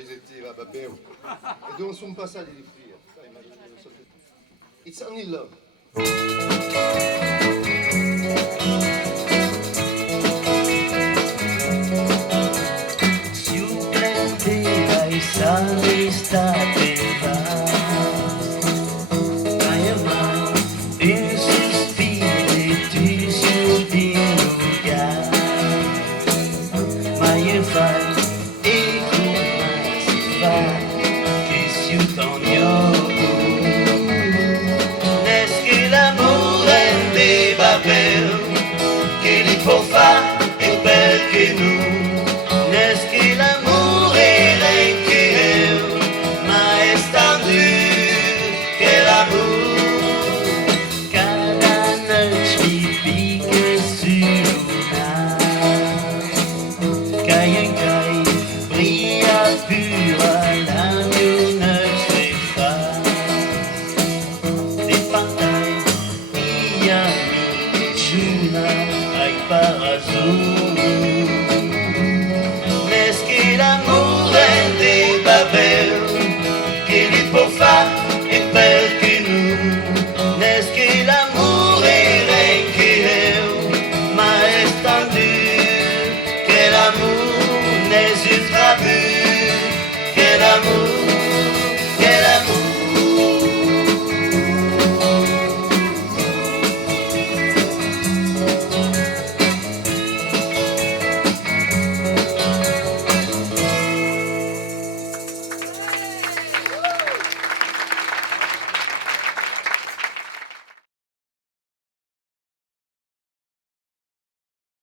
Carletti va bene. E non sono passati di fria. It's only love. Si prendeva i sali state mai un sospiro tu sul dilungar, ma io fai e come si fa che si utogno nesche l'amore deva bene che li può fare e perché non nesche l'amore renche ma è stato che l'amore cada noche mi pique su una caille brilla pura la lune se fa des pantalles y a mi chuna ai parazzoni nesche l'amore deva bene che li può fare e perché non nesche l'amore renche ma è stato che l'amore n'est ultra vu che l'amore